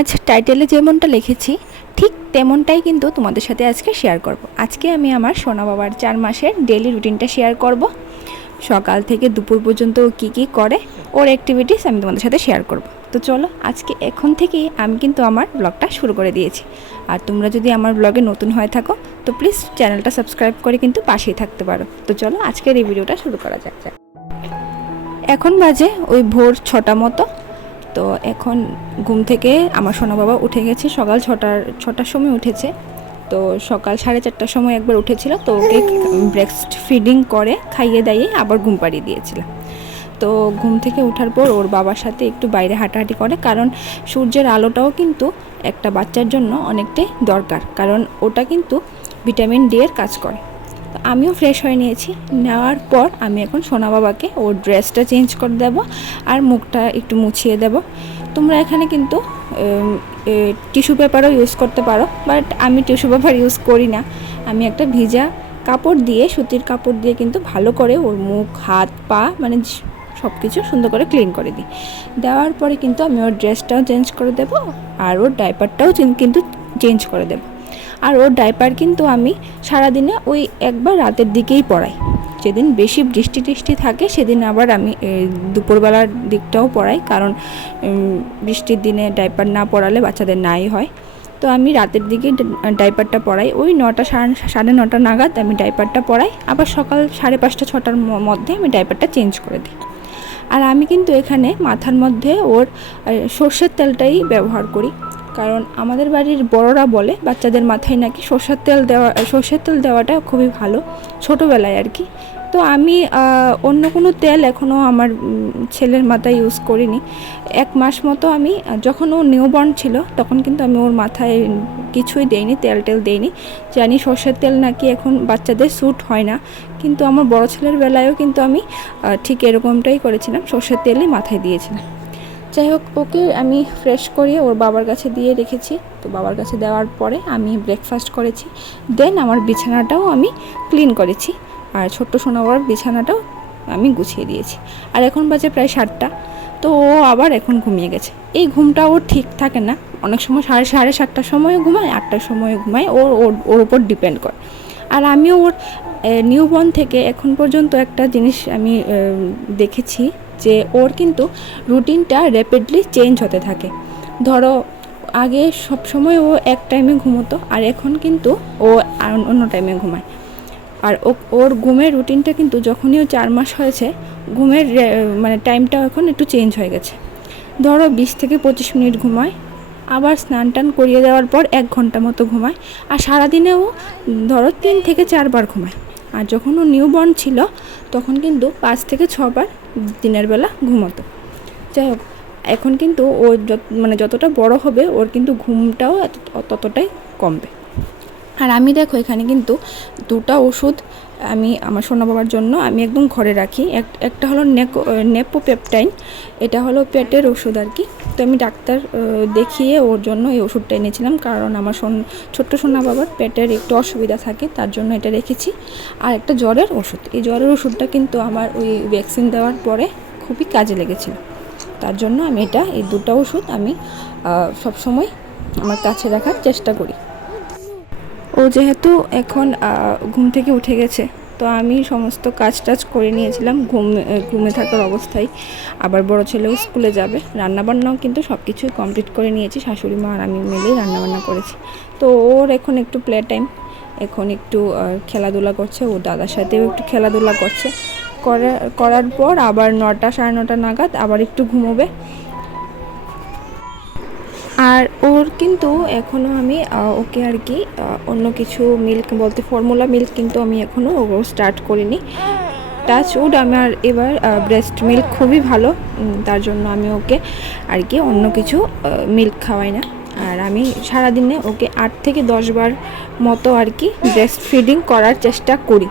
আজ টাইটেলে যেমনটা লিখেছি, ঠিক তেমনটাই কিন্তু তোমাদের সাথে আজকে শেয়ার করব। আজকে আমি আমার সোনা বাবার চার মাসের ডেলি রুটিনটা শেয়ার করব। সকাল থেকে দুপুর পর্যন্ত কী কী করে, ওর অ্যাক্টিভিটিস আমি তোমাদের সাথে শেয়ার করব। তো চলো, আজকে এখন থেকেই আমি কিন্তু আমার ব্লগটা শুরু করে দিয়েছি আর তোমরা যদি আমার ব্লগে নতুন হয়ে থাকো, তো প্লিজ চ্যানেলটা সাবস্ক্রাইব করে কিন্তু পাশেই থাকতে পারো তো চলো, আজকের এই ভিডিওটা শুরু করা যাক। এখন বাজে ওই ভোর ছটা মতো তো এখন ঘুম থেকে আমার সোনা বাবা উঠে গেছে, সকাল ছটার ছটার সময় উঠেছে। তো সকাল সাড়ে চারটার সময় একবার উঠেছিল, তো ওকে ব্রেকফাস্ট ফিডিং করে, খাইয়ে দাইয়ে আবার ঘুম পাড়িয়ে দিয়েছিলাম তো ঘুম থেকে ওঠার পর ওর বাবার সাথে একটু বাইরে হাঁটাহাঁটি করে, কারণ সূর্যের আলোটাও কিন্তু একটা বাচ্চার জন্য অনেকটাই দরকার, কারণ ওটা কিন্তু ভিটামিন ডি এর কাজ করে। তো আমিও ফ্রেশ হয়ে নিয়েছি। নেওয়ার পর আমি এখন সোনা বাবাকে ওর ড্রেসটা চেঞ্জ করে দেব আর মুখটা একটু মুছিয়ে দেব। তোমরা এখানে কিন্তু টিস্যু পেপারও ইউজ করতে পারো বাট আমি টিস্যু পেপার ইউজ করি না। আমি একটা ভিজা কাপড় দিয়ে, সুতির কাপড় দিয়ে কিন্তু ভালো করে ওর মুখ, হাত, পা মানে সব কিছু সুন্দর করে ক্লিন করে দিই। দেওয়ার পরে কিন্তু আমি ওর ড্রেসটাও চেঞ্জ করে দেবো আর ওর ডাইপারটাও কিন্তু চেঞ্জ করে দেবো। আর ওর ডাইপার কিন্তু আমি সারাদিনে ওই একবার রাতের দিকেই পরাই যেদিন বেশি বৃষ্টি টিষ্টি থাকে, সেদিন আবার আমি দুপুরবেলার দিকটাও পরাই কারণ বৃষ্টির দিনে ডাইপার না পড়ালে বাচ্চাদের নাই হয়। তো আমি রাতের দিকে ডাইপারটা পরাই ওই নটা সাড়ে সাড়ে নটা নাগাদ আমি ডাইপারটা পরাই আবার সকাল সাড়ে পাঁচটা, ছটার মধ্যে আমি ডাইপারটা চেঞ্জ করে দিই। আর আমি কিন্তু এখানে মাথার মধ্যে ওর সর্ষের তেলটাই ব্যবহার করি। কারণ আমাদের বাড়ির বড়রা বলে বাচ্চাদের মাথায় নাকি সর্ষের তেল দেওয়া, সর্ষের তেল দেওয়াটা খুবই ভালো, ছোটোবেলায় আর কি। তো আমি অন্য কোনো তেল এখনও আমার ছেলের মাথায় ইউজ করিনি। এক মাস মতো আমি, যখন ও নিউবর্ন ছিল, তখন কিন্তু আমি ওর মাথায় কিছুই দেইনি, তেল টেল দেইনি। জানি সর্ষের তেল নাকি এখন বাচ্চাদের স্যুট হয় না, কিন্তু আমার বড় ছেলের বেলায়ও কিন্তু আমি ঠিক এরকমটাই করেছিলাম, সর্ষের তেলই মাথায় দিয়েছিলাম। যাই হোক, ওকে আমি ফ্রেশ করিয়ে ওর বাবার কাছে দিয়ে রেখেছি। তো বাবার কাছে দেওয়ার পরে আমি ব্রেকফাস্ট করেছি। দেন আমার বিছানাটাও আমি ক্লিন করেছি। আর ছোট্ট সোনাবার বিছানাটাও আমি গুছিয়ে দিয়েছি। আর এখন বাজে প্রায় সাতটা। তো ও আবার এখন ঘুমিয়ে গেছে। এই ঘুমটা ওর ঠিক থাকে না। অনেক সময় সাড়ে সাড়ে সাতটার সময় ঘুমায়, আটটার সময় ঘুমায়। ওর ওর ওর উপর ডিপেন্ড করে। আর আমিও ওর নিউবর্ন থেকে এখন পর্যন্ত একটা জিনিস আমি দেখেছি। যে ওর কিন্তু রুটিনটা র্যাপিডলি চেঞ্জ হতে থাকে। ধরো, আগে সব সময় ও এক টাইমে ঘুমোতো, আর এখন কিন্তু ও অন্য টাইমে ঘুমায়। আর ওর ঘুমের রুটিনটা কিন্তু যখনই ও চার মাস হয়েছে, ঘুমের মানে টাইমটা এখন একটু চেঞ্জ হয়ে গেছে। ধরো, বিশ থেকে পঁচিশ মিনিট ঘুমায়, আবার স্নান টান করিয়ে দেওয়ার পর এক ঘণ্টা মতো ঘুমায়, আর সারাদিনেও ধরো, তিন থেকে চারবার ঘুমায়। আর যখন ও নিউবর্ন ছিল, তখন কিন্তু পাঁচ থেকে ছবার দিনের বেলা ঘুমোতো। যাই হোক, এখন কিন্তু ও মানে যতটা বড় হবে, ওর কিন্তু ঘুমটাও ততটাই কমবে। আর আমি দেখো এখানে কিন্তু দুটা ওষুধ আমি আমার সোনা বাবার জন্য আমি একদম ঘরে রাখি। একটা হলো নেকো নেপো পেপটাইন এটা হলো পেটের ওষুধ আর কি। তো আমি ডাক্তার দেখিয়ে ওর জন্য এই ওষুধটা এনেছিলাম। কারণ আমার সোন ছোট্ট সোনা বাবার পেটের একটু অসুবিধা থাকে, তার জন্য এটা রেখেছি। আর একটা জ্বরের ওষুধ। এই জ্বরের ওষুধটা কিন্তু আমার ওই ভ্যাকসিন দেওয়ার পরে খুবই কাজে লেগেছিল। তার জন্য আমি এটা, এই দুটো ওষুধ আমি সবসময় আমার কাছে রাখার চেষ্টা করি। ও যেহেতু এখন ঘুম থেকে উঠে গেছে তো আমি সমস্ত কাজ টাজ করে নিয়েছিলাম, ঘুম, ঘুমে থাকার অবস্থায়। আবার বড় ছেলেও স্কুলে যাবে। রান্নাবান্নাও কিন্তু সব কিছুই কমপ্লিট করে নিয়েছি। শাশুড়ি মা আর আমি মিলেই রান্নাবান্না করেছি। তো ওর এখন একটু প্লে টাইম এখন একটু খেলাধুলা করছে। ও দাদার সাথেও একটু খেলাধুলা করছে। করার পর আবার নটা, সাড়ে নটা নাগাদ আবার একটু ঘুমোবে। আর ওর কিন্তু এখনও আমি ওকে আর কি অন্য কিছু মিল্ক বলতে ফর্মুলা মিল্ক কিন্তু আমি এখনও স্টার্ট করিনি। টাচ উড আমার এবার ব্রেস্ট মিল্ক খুবই ভালো তার জন্য আমি ওকে আর কি অন্য কিছু মিল্ক খাওয়াই না। আর আমি সারাদিনে ওকে আট থেকে দশ বার মতো আর কি ব্রেস্ট ফিডিং করার চেষ্টা করি।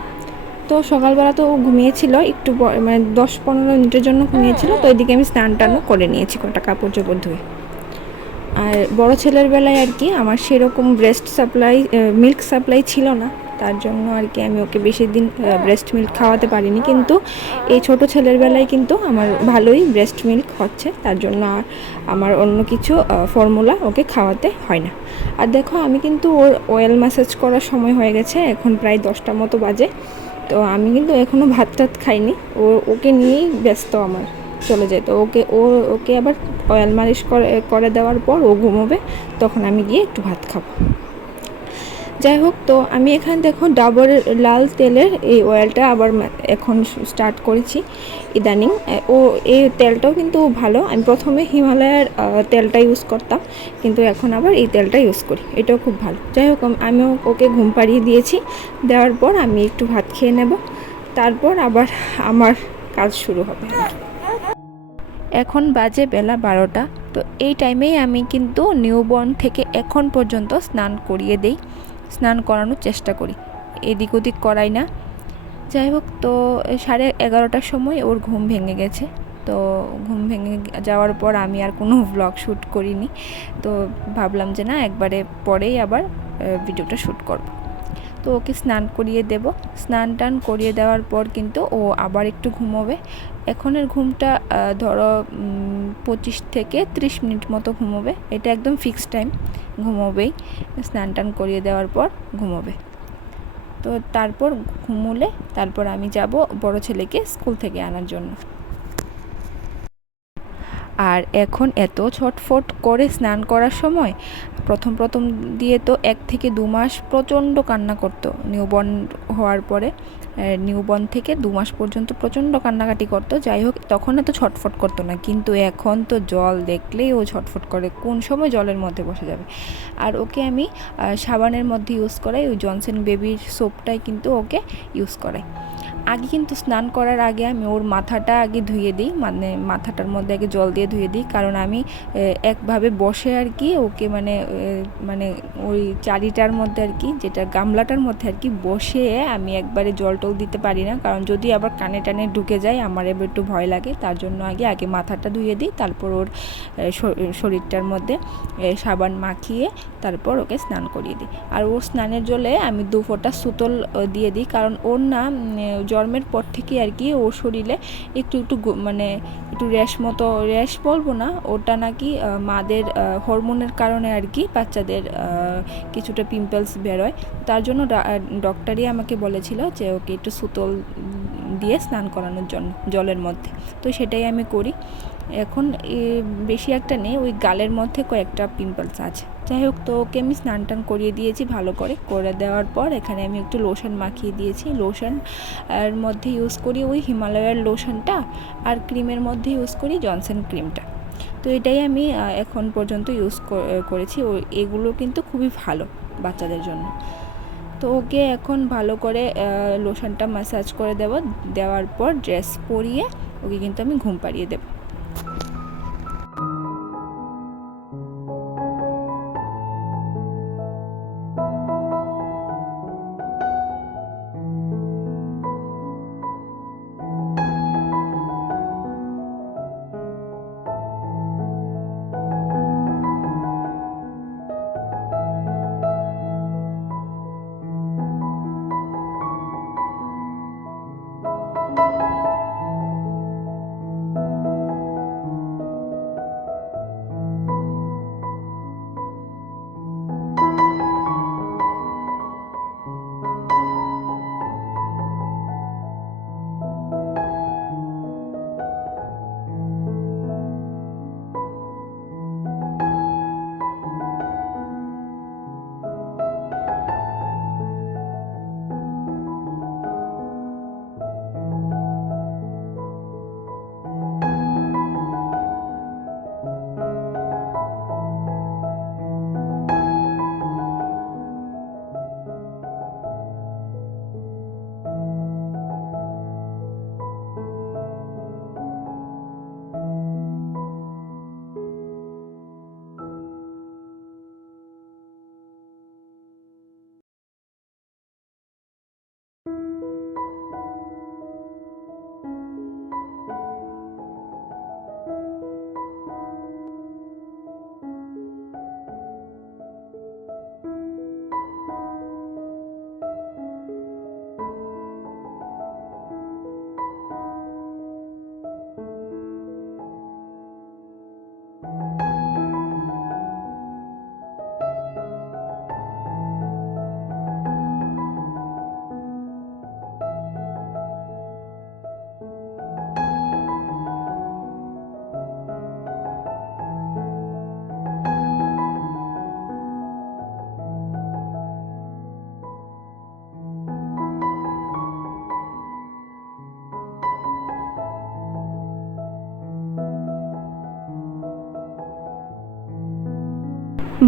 তো সকালবেলা তো ও ঘুমিয়েছিল, একটু মানে দশ পনেরো মিনিটের জন্য ঘুমিয়েছিল, তো এদিকে আমি স্নান টানও করে নিয়েছি কটা কাপড় চোপড় ধুয়ে। আর বড় ছেলের বেলায় আর কি আমার সেরকম ব্রেস্ট সাপ্লাই মিল্ক সাপ্লাই ছিল না। তার জন্য আর কি আমি ওকে বেশি দিন ব্রেস্ট মিল্ক খাওয়াতে পারিনি। কিন্তু এই ছোট ছেলের বেলায় কিন্তু আমার ভালোই ব্রেস্ট মিল্ক হচ্ছে। তার জন্য আর আমার অন্য কিছু ফর্মুলা ওকে খাওয়াতে হয় না। আর দেখো, আমি কিন্তু ওর অয়েল ম্যাসাজ করার সময় হয়ে গেছে, এখন প্রায় দশটা মতো বাজে। তো আমি কিন্তু এখনও ভাত টাত খাইনি। ও, ওকে নিয়েই ব্যস্ত আমার। চলে যেত ওকে, ও, ওকে আবার অয়েল মালিশ করে করে দেওয়ার পর ও ঘুমোবে, তখন আমি গিয়ে একটু ভাত খাব। যাই হোক, তো আমি এখানে দেখো ডাবর লাল তেলের এই অয়েলটা আবার এখন স্টার্ট করেছি ইদানিং। ও, এই তেলটাও কিন্তু ভালো। আমি প্রথমে হিমালয়ার তেলটা ইউজ করতাম, কিন্তু এখন আবার এই তেলটা ইউজ করি। এটাও খুব ভালো। যাই হোক আমিও ওকে ঘুম পাড়িয়ে দিয়েছি। দেওয়ার পর আমি একটু ভাত খেয়ে নেব। তারপর আবার আমার কাজ শুরু হবে। এখন বাজে বেলা বারোটা। তো এই টাইমেই আমি কিন্তু নিউবর্ন থেকে এখন পর্যন্ত স্নান করিয়ে দেই, স্নান করানোর চেষ্টা করি। এদিক ওদিক করাই না। যাই হোক, তো সাড়ে এগারোটার সময় ওর ঘুম ভেঙে গেছে। তো ঘুম ভেঙে যাওয়ার পর আমি আর কোনো ব্লগ শ্যুট করিনি। তো ভাবলাম যে না, একবারে পরেই আবার ভিডিওটা শ্যুট করব। তো ওকে স্নান করিয়ে দেব। স্নান টান করিয়ে দেওয়ার পর কিন্তু ও আবার একটু ঘুমোবে। এখনের ঘুমটা ধরো পঁচিশ থেকে ত্রিশ মিনিট মতো ঘুমোবে। এটা একদম ফিক্সড টাইম। ঘুমোবেই। স্নান টান করিয়ে দেওয়ার পর ঘুমোবে। তো তারপর ঘুমোলে তারপর আমি যাব বড় ছেলেকে স্কুল থেকে আনার জন্য। আর এখন এত ছটফট করে স্নান করার সময় প্রথম প্রথম দিয়ে তো এক থেকে দু মাস প্রচণ্ড কান্না করতো। নিউবর্ন হওয়ার পরে নিউবর্ন থেকে দু মাস পর্যন্ত প্রচণ্ড কান্নাকাটি করতো। যাই হোক, তখন এত ছটফট করতো না। কিন্তু এখন তো জল দেখলেই ও ছটফট করে, কোন সময় জলের মধ্যে বসে যাবে? আর ওকে আমি সাবানের মধ্যে ইউজ করাই, ওই জনসন বেবির সোপটাই কিন্তু ওকে ইউজ করাই। আগে কিন্তু স্নান করার আগে আমি ওর মাথাটা আগে ধুয়ে দিই মানে মাথাটার মধ্যে আগে জল দিয়ে ধুয়ে দিই। কারণ আমি একভাবে বসে আর কি ওকে মানে মানে ওই চারিটার মধ্যে আর কি, যেটা গামলাটার মধ্যে আর কি বসে আমি একবারে জল টল দিতে পারি না। কারণ যদি আবার কানে টানে ঢুকে যায়, আমার এবার একটু ভয় লাগে। তার জন্য আগে আগে মাথাটা ধুয়ে দিই, তারপর ওর শরীরটার মধ্যে সাবান মাখিয়ে তারপর ওকে স্নান করিয়ে দিই। আর ওর স্নানের জলে আমি দু ফোঁটা সুতল দিয়ে দিই। কারণ ওর না জন্মের পর থেকে আর কি ওর শরীরে একটু একটু মানে একটু র্যাশ মতো, র্যাশ বলব না, ওটা নাকি মাদের হরমোনের কারণে আর কি বাচ্চাদের কিছুটা পিম্পলস বেরোয়। তার জন্য ডক্টরই আমাকে বলেছিল যে, ওকে একটু সুতল দিয়ে স্নান করানোর জন্য জলের মধ্যে। তো সেটাই আমি করি। এখন বেশি একটা নেই, ওই গালের মধ্যে কয়েকটা পিম্পলস আছে। যাই হোক, তো ওকে আমি স্নান টান করিয়ে দিয়েছি ভালো করে। করে দেওয়ার পর এখানে আমি একটু লোশন মাখিয়ে দিয়েছি। লোশন এর মধ্যে ইউজ করি ওই হিমালয়ের লোশনটা আর ক্রিমের মধ্যে ইউজ করি জনসন ক্রিমটা তো এটাই আমি এখন পর্যন্ত ইউজ করেছি। ও, এগুলো কিন্তু খুবই ভালো বাচ্চাদের জন্য। তো ওকে এখন ভালো করে লোশনটা ম্যাসাজ করে দেব, দেওয়ার পর ড্রেস পরিয়ে ওকে কিন্তু আমি ঘুম পাড়িয়ে দেবো।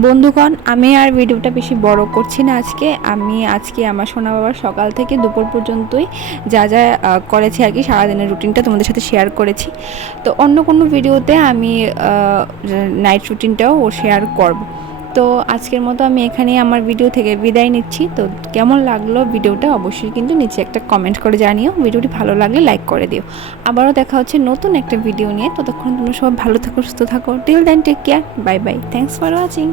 বন্ধুগণ, আমি আর ভিডিওটা বেশি বড় করছি না আজকে। আমি আজকে আমার সোনা বাবার সকাল থেকে দুপুর পর্যন্তই যা যা করেছি আর কি, সারাদিনের রুটিনটা তোমাদের সাথে শেয়ার করেছি। তো অন্য কোনো ভিডিওতে আমি নাইট রুটিনটাও শেয়ার করব। তো আজকের মতো আমি এখানেই আমার ভিডিও থেকে বিদায় নিচ্ছি। তো কেমন লাগল ভিডিওটা অবশ্যই কিন্তু নিচে একটা কমেন্ট করে জানিও। ভিডিওটি ভালো লাগলে লাইক করে দিও। আবারও দেখা হচ্ছে নতুন একটা ভিডিও নিয়ে। ততক্ষণ তোমরা সবাই ভালো থাকো, সুস্থ থাকো। Till then take care bye bye thanks for watching